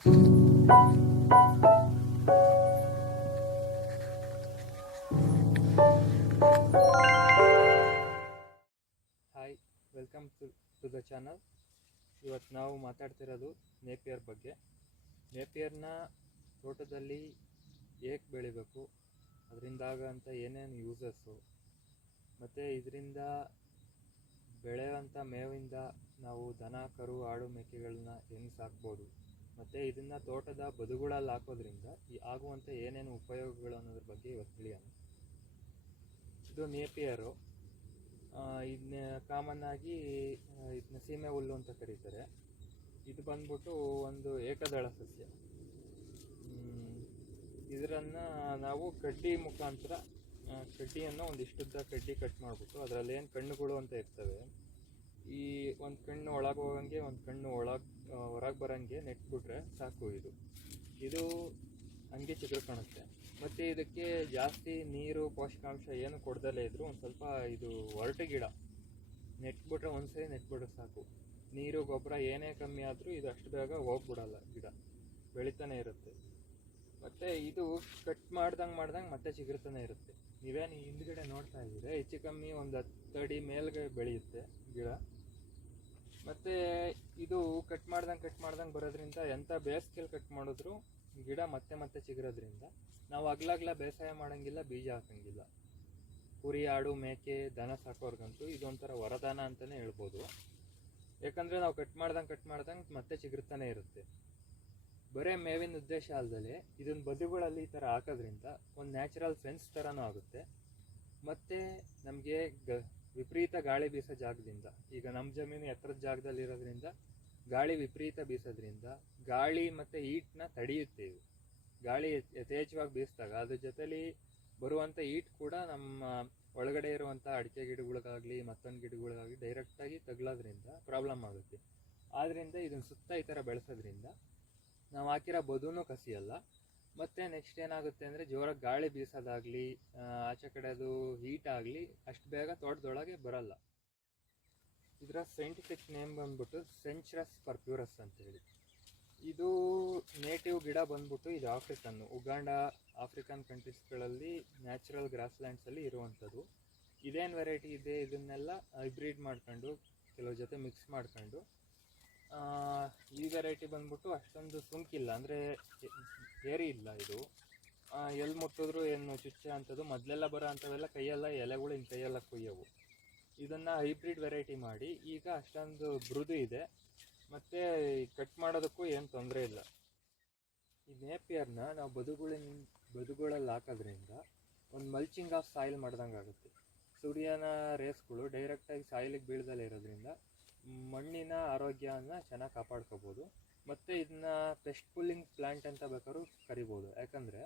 Hi, welcome to the channel. ಇವತ್ತು ನಾವು ಮಾತಾಡ್ತಿರೋದು ನೇಪಿಯರ್ ಬಗ್ಗೆ. ನೇಪಿಯರ್ನ ತೋಟದಲ್ಲಿ ಏಕೆ ಬೆಳಿಬೇಕು, ಅದರಿಂದಾಗಂಥ ಏನೇನು ಯೂಸಸ್ಸು, ಮತ್ತು ಇದರಿಂದ ಬೆಳೆಯುವಂಥ ಮೇವಿಂದ ನಾವು ದನ, ಕರು, ಆಡು, ಮೇಕೆಗಳನ್ನ ಹೆಂಗೆ ಸಾಕ್ಬೋದು, ಮತ್ತು ಇದನ್ನು ತೋಟದ ಬದುಗಳಲ್ಲಿ ಹಾಕೋದ್ರಿಂದ ಆಗುವಂಥ ಏನೇನು ಉಪಯೋಗಗಳು ಅನ್ನೋದ್ರ ಬಗ್ಗೆ ಇವತ್ತು ತಿಳಿಯೋಣ. ಇದು ನೇಪಿಯರು. ಇದನ್ನ ಕಾಮನ್ ಆಗಿ ಇದನ್ನ ಸೀಮೆ ಹುಲ್ಲು ಅಂತ ಕರೀತಾರೆ. ಇದು ಬಂದ್ಬಿಟ್ಟು ಒಂದು ಏಕದಳ ಸಸ್ಯ. ಇದರನ್ನು ನಾವು ಕಡ್ಡಿ ಮುಖಾಂತರ ಕಡ್ಡಿಯನ್ನು ಒಂದಿಷ್ಟುದ್ದ ಕಡ್ಡಿ ಕಟ್ ಮಾಡಿಬಿಟ್ಟು ಅದರಲ್ಲಿ ಏನು ಕಣ್ಣುಗಳು ಅಂತ ಇರ್ತವೆ, ಈ ಒಂದು ಕಣ್ಣು ಒಳಗೆ ಹೋಗಂಗೆ ಒಂದು ಕಣ್ಣು ಹೊರಗೆ ಬರೋಂಗೆ ನೆಟ್ಬಿಟ್ರೆ ಸಾಕು. ಇದು ಹಂಗೆ ಚಿಗುರು ಕಾಣುತ್ತೆ. ಮತ್ತು ಇದಕ್ಕೆ ಜಾಸ್ತಿ ನೀರು, ಪೋಷಕಾಂಶ ಏನು ಕೊಡ್ದಲೇ ಇದ್ದರೂ ಒಂದು ಸ್ವಲ್ಪ ಇದು ಒರಟು ಗಿಡ. ನೆಟ್ಬಿಟ್ರೆ ಒಂದ್ಸರಿ ನೆಟ್ಬಿಟ್ರೆ ಸಾಕು. ನೀರು, ಗೊಬ್ಬರ ಏನೇ ಕಮ್ಮಿ ಆದರೂ ಇದು ಅಷ್ಟು ಬೇಗ ಹೋಗ್ಬಿಡಲ್ಲ, ಗಿಡ ಬೆಳಿತಾನೆ ಇರುತ್ತೆ. ಮತ್ತು ಇದು ಕಟ್ ಮಾಡ್ದಂಗೆ ಮತ್ತೆ ಚಿಗುರ್ತಾನೆ ಇರುತ್ತೆ. ನೀವೇನು ಹಿಂದ್ಗಡೆ ನೋಡ್ತಾ ಇದ್ದೀರಾ, ಹೆಚ್ಚು ಕಮ್ಮಿ ಒಂದು 10 ಅಡಿ ಮೇಲ್ಗೆ ಬೆಳೆಯುತ್ತೆ ಗಿಡ. ಮತ್ತು ಇದು ಕಟ್ ಮಾಡ್ದಂಗೆ ಬರೋದ್ರಿಂದ ಎಂಥ ಬೇಸಿಗೆಯಲ್ಲಿ ಕಟ್ ಮಾಡಿದ್ರು ಗಿಡ ಮತ್ತೆ ಚಿಗುರೋದ್ರಿಂದ ನಾವು ಅಗ್ಲಗ್ಲ ಬೇಸಾಯ ಮಾಡೋಂಗಿಲ್ಲ, ಬೀಜ ಹಾಕೋಂಗಿಲ್ಲ. ಕುರಿ, ಆಡು, ಮೇಕೆ, ದನ ಸಾಕೋರ್ಗಂತೂ ಇದೊಂಥರ ವರದಾನ ಅಂತಲೇ ಹೇಳ್ಬೋದು. ಯಾಕಂದರೆ ನಾವು ಕಟ್ ಮಾಡ್ದಂಗೆ ಮತ್ತೆ ಚಿಗುರ್ತಾನೆ ಇರುತ್ತೆ. ಬರೀ ಮೇವಿನ ಉದ್ದೇಶ ಅಲ್ಲದೆ ಇದನ್ನ ಬದುಗಳಲ್ಲಿ ಈ ಥರ ಹಾಕೋದ್ರಿಂದ ಒಂದು ನ್ಯಾಚುರಲ್ ಫೆನ್ಸ್ ಥರನೂ ಆಗುತ್ತೆ. ಮತ್ತು ನಮಗೆ ವಿಪರೀತ ಗಾಳಿ ಬೀಸೋ ಜಾಗದಿಂದ, ಈಗ ನಮ್ಮ ಜಮೀನು ಎತ್ತರದ ಜಾಗದಲ್ಲಿ ಇರೋದ್ರಿಂದ ಗಾಳಿ ವಿಪರೀತ ಬೀಸೋದ್ರಿಂದ ಗಾಳಿ ಮತ್ತು ಹೀಟ್ನ ತಡೆಯುತ್ತೆ. ಇದು ಗಾಳಿ ಯಥೇಚ್ಛವಾಗಿ ಬೀಸಿದಾಗ ಅದ್ರ ಜೊತೆಲಿ ಬರುವಂಥ ಹೀಟ್ ಕೂಡ ನಮ್ಮ ಒಳಗಡೆ ಇರುವಂಥ ಅಡಿಕೆ ಗಿಡಗಳಿಗಾಗಲಿ ಮತ್ತೊಂದು ಗಿಡಗಳಿಗಾಗಲಿ ಡೈರೆಕ್ಟಾಗಿ ತಗಲೋದ್ರಿಂದ ಪ್ರಾಬ್ಲಮ್ ಆಗುತ್ತೆ. ಆದ್ದರಿಂದ ಇದನ್ನು ಸುತ್ತ ಈ ಥರ ಬೆಳೆಸೋದ್ರಿಂದ ನಾವು ಹಾಕಿರೋ ಬದುನೂ ಕಸಿಯಲ್ಲ. ಮತ್ತು ನೆಕ್ಸ್ಟ್ ಏನಾಗುತ್ತೆ ಅಂದರೆ ಜೋರಾಗಿ ಗಾಳಿ ಬೀಸೋದಾಗಲಿ ಆಚೆ ಕಡೆದು ಹೀಟ್ ಆಗಲಿ ಅಷ್ಟು ಬೇಗ ತೋಟದೊಳಗೆ ಬರಲ್ಲ. ಇದರ ಸೈಂಟಿಫಿಕ್ ನೇಮ್ ಬಂದ್ಬಿಟ್ಟು ಸೆಂಚರಸ್ ಪರ್ಪ್ಯೂರಸ್ ಅಂತೇಳಿ. ಇದು ನೇಟಿವ್ ಗಿಡ ಬಂದ್ಬಿಟ್ಟು ಇದು ಉಗಾಂಡ, ಆಫ್ರಿಕನ್ ಕಂಟ್ರೀಸ್ಗಳಲ್ಲಿ ನ್ಯಾಚುರಲ್ ಗ್ರಾಸ್ಲ್ಯಾಂಡ್ಸಲ್ಲಿ ಇರುವಂಥದ್ದು. ಇದೇನು ವೆರೈಟಿ ಇದೆ, ಇದನ್ನೆಲ್ಲ ಹೈಬ್ರಿಡ್ ಮಾಡ್ಕೊಂಡು ಕೆಲವು ಜೊತೆ ಮಿಕ್ಸ್ ಮಾಡ್ಕೊಂಡು ಈ ವೆರೈಟಿ ಬಂದ್ಬಿಟ್ಟು ಅಷ್ಟೊಂದು ಸುಂಕಿಲ್ಲ, ಅಂದರೆ ಏರಿ ಇಲ್ಲ. ಇದು ಎಲ್ಲಿ ಮುಟ್ಟಿದ್ರು ಏನು ಚುಚ್ಚ ಅಂಥದ್ದು. ಮೊದಲೆಲ್ಲ ಬರೋ ಅಂಥವೆಲ್ಲ ಕೈಯೆಲ್ಲ ಎಲೆಗಳು ಹಿಂಗೆ ಕೈಯೆಲ್ಲ ಕೊಯ್ಯವು. ಇದನ್ನು ಹೈಬ್ರಿಡ್ ವೆರೈಟಿ ಮಾಡಿ ಈಗ ಅಷ್ಟೊಂದು ಮೃದು ಇದೆ, ಮತ್ತು ಕಟ್ ಮಾಡೋದಕ್ಕೂ ಏನು ತೊಂದರೆ ಇಲ್ಲ. ಈ ನೇಪಿಯರ್ನ ನಾವು ಬದುಗಳಲ್ಲಿ ಹಾಕೋದ್ರಿಂದ ಒಂದು ಮಲ್ಚಿಂಗ್ ಆಫ್ ಸಾಯಿಲ್ ಮಾಡ್ದಂಗೆ ಆಗುತ್ತೆ. ಸೂರ್ಯನ ರೇಸ್ಗಳು ಡೈರೆಕ್ಟಾಗಿ ಸಾಯಿಲಿಗೆ ಬೀಳ್ದಲೇ ಇರೋದ್ರಿಂದ ಮಣ್ಣಿನ ಆರೋಗ್ಯನ ಚೆನ್ನಾಗಿ ಕಾಪಾಡ್ಕೋಬೋದು. ಮತ್ತು ಇದನ್ನ ಪೆಸ್ಟ್ ಪುಲ್ಲಿಂಗ್ ಪ್ಲ್ಯಾಂಟ್ ಅಂತ ಬೇಕಾದ್ರೂ ಕರಿಬೋದು. ಯಾಕಂದರೆ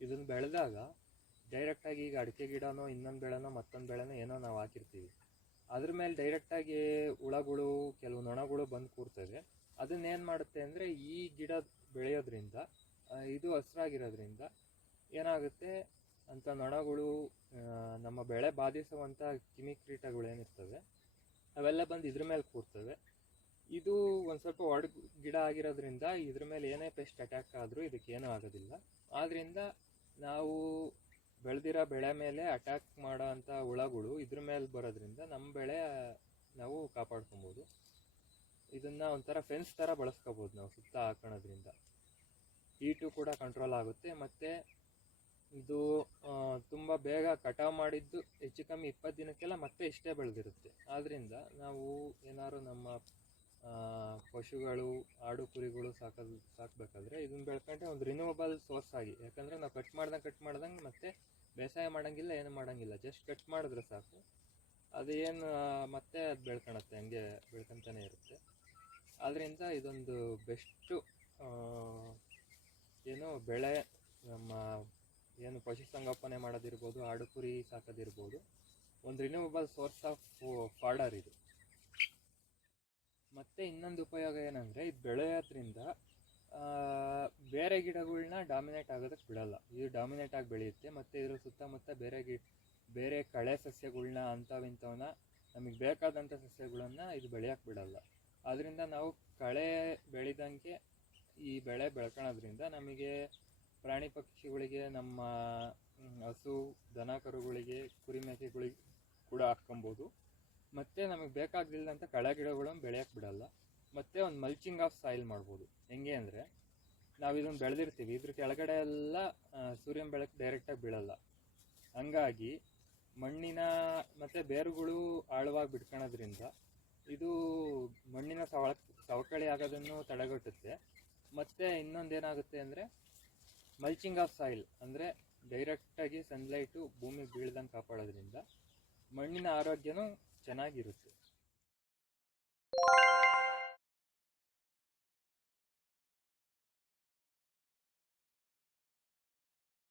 ಇದನ್ನು ಬೆಳೆದಾಗ ಡೈರೆಕ್ಟಾಗಿ ಈಗ ಅಡಿಕೆ ಗಿಡನೋ ಇನ್ನೊಂದು ಬೆಳೆನೋ ಮತ್ತೊಂದು ಬೆಳೆನೋ ಏನೋ ನಾವು ಹಾಕಿರ್ತೀವಿ, ಅದ್ರ ಮೇಲೆ ಡೈರೆಕ್ಟಾಗಿ ಹುಳಗಳು, ಕೆಲವು ನೊಣಗಳು ಬಂದು ಕೂರ್ತವೆ. ಅದನ್ನೇನು ಮಾಡುತ್ತೆ ಅಂದರೆ ಈ ಗಿಡ ಬೆಳೆಯೋದ್ರಿಂದ ಇದು ಹಸ್ರಾಗಿರೋದ್ರಿಂದ ಏನಾಗುತ್ತೆ ಅಂಥ ನೊಣಗಳು, ನಮ್ಮ ಬೆಳೆ ಬಾಧಿಸುವಂಥ ಕ್ರಿಮಿಕೀಟಗಳೇನಿರ್ತವೆ ಅವೆಲ್ಲ ಬಂದು ಇದ್ರ ಮೇಲೆ ಕೂರ್ತವೆ. ಇದು ಒಂದು ಸ್ವಲ್ಪ ಗಿಡ ಆಗಿರೋದ್ರಿಂದ ಇದ್ರ ಮೇಲೆ ಏನೇ ಪೆಸ್ಟ್ ಅಟ್ಯಾಕ್ ಆದರೂ ಇದಕ್ಕೇನೂ ಆಗೋದಿಲ್ಲ. ಆದ್ದರಿಂದ ನಾವು ಬೆಳೆದಿರೋ ಬೆಳೆ ಮೇಲೆ ಅಟ್ಯಾಕ್ ಮಾಡೋ ಅಂಥ ಹುಳಗಳು ಇದ್ರ ಮೇಲೆ ಬರೋದ್ರಿಂದ ನಮ್ಮ ಬೆಳೆ ನಾವು ಕಾಪಾಡ್ಕೊಬೋದು. ಇದನ್ನು ಒಂಥರ ಫೆನ್ಸ್ ಥರ ಬಳಸ್ಕೋಬೋದು ನಾವು ಸುತ್ತ ಹಾಕೋದ್ರಿಂದ. ಹೀಟು ಕೂಡ ಕಂಟ್ರೋಲ್ ಆಗುತ್ತೆ. ಮತ್ತು ಇದು ತುಂಬ ಬೇಗ ಕಟಾವು ಮಾಡಿದ್ದು ಹೆಚ್ಚು ಕಮ್ಮಿ 20 ದಿನಕ್ಕೆಲ್ಲ ಮತ್ತೆ ಇಷ್ಟೇ ಬೆಳೆದಿರುತ್ತೆ. ಆದ್ದರಿಂದ ನಾವು ಏನಾದ್ರು ನಮ್ಮ ಪಶುಗಳು, ಆಡು ಕುರಿಗಳು ಸಾಕಬೇಕಾದ್ರೆ ಇದನ್ನು ಬೆಳ್ಕೊಂಡ್ರೆ ಒಂದು ರಿನ್ಯೂವಬಲ್ ಸೋರ್ಸ್ ಆಗಿ. ಯಾಕಂದರೆ ನಾವು ಕಟ್ ಮಾಡ್ದಂಗೆ ಮತ್ತೆ ಬೇಸಾಯ ಮಾಡೋಂಗಿಲ್ಲ, ಏನು ಮಾಡೋಂಗಿಲ್ಲ. ಜಸ್ಟ್ ಕಟ್ ಮಾಡಿದ್ರೆ ಸಾಕು, ಅದು ಏನು ಮತ್ತೆ ಅದು ಬೆಳ್ಕೊಳತ್ತೆ, ಹಂಗೆ ಬೆಳ್ಕೊತಾನೆ ಇರುತ್ತೆ. ಆದ್ದರಿಂದ ಇದೊಂದು ಬೆಸ್ಟು ಬೆಳೆ. ನಮ್ಮ ಏನು ಪಶುಸಂಗೋಪನೆ ಮಾಡೋದಿರ್ಬೋದು, ಆಡು ಕುರಿ ಸಾಕೋದಿರ್ಬೋದು, ಒಂದು ರಿನ್ಯೂವಬಲ್ ಸೋರ್ಸ್ ಆಫ್ ಫಾಡರ್ ಇದು. ಮತ್ತು ಇನ್ನೊಂದು ಉಪಯೋಗ ಏನಂದರೆ ಇದು ಬೆಳೆಯೋದ್ರಿಂದ ಬೇರೆ ಗಿಡಗಳನ್ನ ಡಾಮಿನೇಟ್ ಆಗೋದಕ್ಕೆ ಬಿಡಲ್ಲ. ಇದು ಡಾಮಿನೇಟ್ ಆಗಿ ಬೆಳೆಯುತ್ತೆ. ಮತ್ತು ಇದ್ರ ಸುತ್ತಮುತ್ತ ಬೇರೆ ಕಳೆ ಸಸ್ಯಗಳನ್ನ ಅಂಥವಿಂಥವನ್ನ ನಮಗೆ ಬೇಕಾದಂಥ ಸಸ್ಯಗಳನ್ನು ಇದು ಬೆಳೆಯೋಕ್ಕೆ ಬಿಡಲ್ಲ. ಆದ್ದರಿಂದ ನಾವು ಕಳೆ ಬೆಳೆದಂಗೆ ಈ ಬೆಳೆ ಬೆಳ್ಕೊಳೋದ್ರಿಂದ ನಮಗೆ ಪ್ರಾಣಿ ಪಕ್ಷಿಗಳಿಗೆ, ನಮ್ಮ ಹಸು ದನ ಕರುಗಳಿಗೆ, ಕುರಿ ಮೇಕೆಗಳಿಗೆ ಕೂಡ ಹಾಕ್ಕೊಬೋದು. ಮತ್ತು ನಮಗೆ ಬೇಕಾಗಲಿಲ್ಲಂಥ ಕಳೆ ಗಿಡಗಳನ್ನು ಬೆಳೆಯೋಕ್ಕೆ ಬಿಡಲ್ಲ. ಮತ್ತು ಒಂದು ಮಲ್ಚಿಂಗ್ ಆಫ್ ಸಾಯಿಲ್ ಮಾಡ್ಬೋದು. ಹೆಂಗೆ ಅಂದರೆ, ನಾವು ಇದನ್ನು ಬೆಳೆದಿರ್ತೀವಿ, ಇದ್ರ ಕೆಳಗಡೆ ಎಲ್ಲ ಸೂರ್ಯನ ಬೆಳಕು ಡೈರೆಕ್ಟಾಗಿ ಬೀಳಲ್ಲ. ಹಂಗಾಗಿ ಮಣ್ಣಿನ ಮತ್ತು ಬೇರುಗಳು ಆಳವಾಗಿ ಬಿಟ್ಕೊಳೋದ್ರಿಂದ ಇದು ಮಣ್ಣಿನ ಸವಕಳಿ ಆಗೋದನ್ನು ತಡೆಗಟ್ಟುತ್ತೆ. ಮತ್ತು ಇನ್ನೊಂದೇನಾಗುತ್ತೆ ಅಂದರೆ ಮಲ್ಚಿಂಗ್ ಆಫ್ ಸಾಯಿಲ್ ಅಂದರೆ ಡೈರೆಕ್ಟಾಗಿ ಸನ್ಲೈಟು ಭೂಮಿಗೆ ಬೀಳ್ದಂಗೆ ಕಾಪಾಡೋದ್ರಿಂದ ಮಣ್ಣಿನ ಆರೋಗ್ಯನೂ ಚೆನ್ನಾಗಿರುತ್ತೆ.